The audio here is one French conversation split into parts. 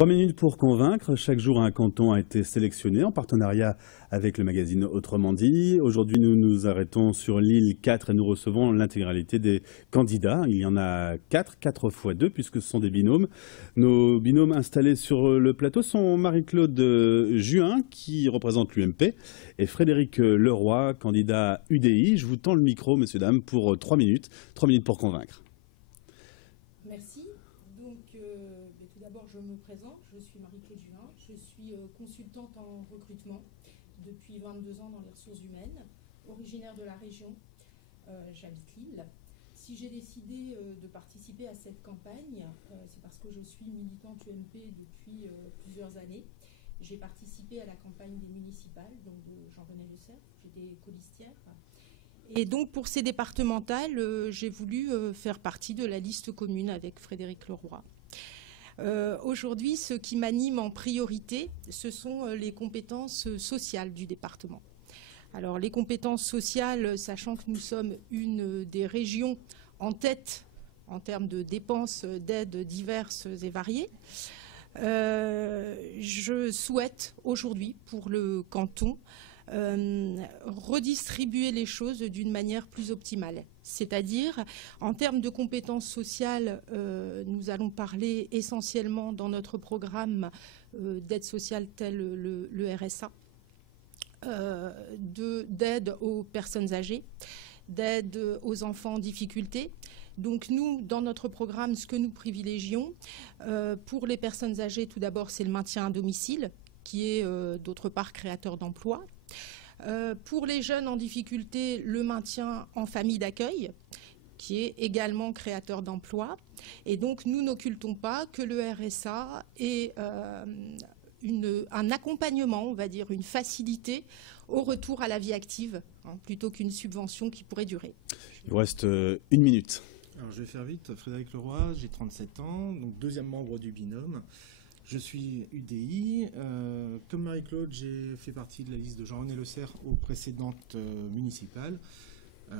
3 minutes pour convaincre. Chaque jour, un canton a été sélectionné en partenariat avec le magazine Autrement dit. Aujourd'hui, nous nous arrêtons sur l'île 4 et nous recevons l'intégralité des candidats. Il y en a 4 fois 2 puisque ce sont des binômes. Nos binômes installés sur le plateau sont Marie-Claude Juin qui représente l'UMP et Frédéric Leroy, candidat UDI. Je vous tends le micro, messieurs, dames, pour 3 minutes. 3 minutes pour convaincre. Merci. Donc, tout d'abord, je me présente. Je suis Marie-Claude Juin. Je suis consultante en recrutement depuis 22 ans dans les ressources humaines, originaire de la région. J'habite Lille. Si j'ai décidé de participer à cette campagne, c'est parce que je suis militante UMP depuis plusieurs années. J'ai participé à la campagne des municipales, donc de Jean-René-Le Cerf. J'étais colistière. Et donc, pour ces départementales, j'ai voulu faire partie de la liste commune avec Frédéric Leroy. Aujourd'hui, ce qui m'anime en priorité, ce sont les compétences sociales du département. Alors, les compétences sociales, sachant que nous sommes une des régions en tête en termes de dépenses d'aides diverses et variées, je souhaite aujourd'hui, pour le canton, redistribuer les choses d'une manière plus optimale. C'est-à-dire, en termes de compétences sociales, nous allons parler essentiellement dans notre programme d'aide sociale tel le RSA, d'aide aux personnes âgées, d'aide aux enfants en difficulté. Donc nous, dans notre programme, ce que nous privilégions, pour les personnes âgées, tout d'abord, c'est le maintien à domicile, qui est d'autre part créateur d'emplois. Pour les jeunes en difficulté, le maintien en famille d'accueil, qui est également créateur d'emplois. Et donc, nous n'occultons pas que le RSA est un accompagnement, on va dire, une facilité au retour à la vie active, hein, plutôt qu'une subvention qui pourrait durer. Il vous reste 1 minute. Alors, je vais faire vite. Frédéric Leroy, j'ai 37 ans, donc deuxième membre du binôme. Je suis UDI. Comme Marie-Claude, j'ai fait partie de la liste de Jean-René-Le Cerf aux précédentes municipales.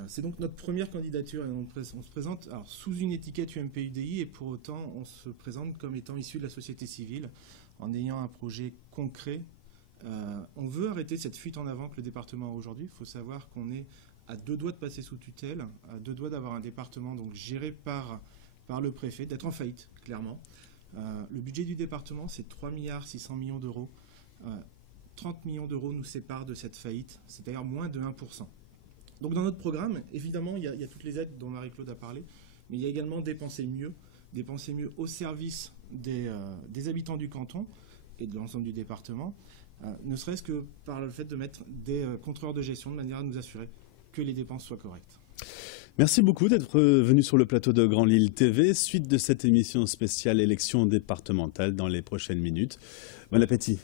C'est donc notre première candidature et on se présente alors, sous une étiquette UMP-UDI et pour autant on se présente comme étant issu de la société civile en ayant un projet concret. On veut arrêter cette fuite en avant que le département a aujourd'hui. Il faut savoir qu'on est à 2 doigts de passer sous tutelle, à 2 doigts d'avoir un département donc, géré par le préfet, d'être en faillite, clairement. Le budget du département, c'est 3,6 milliards d'euros. 30 millions d'euros nous séparent de cette faillite, c'est-à-dire moins de 1%. Donc dans notre programme, évidemment, il y a toutes les aides dont Marie-Claude a parlé, mais il y a également dépenser mieux au service des habitants du canton et de l'ensemble du département, ne serait-ce que par le fait de mettre des contrôleurs de gestion de manière à nous assurer que les dépenses soient correctes. Merci beaucoup d'être venu sur le plateau de Grand Lille TV. Suite de cette émission spéciale élection départementale dans les prochaines minutes. Bon appétit.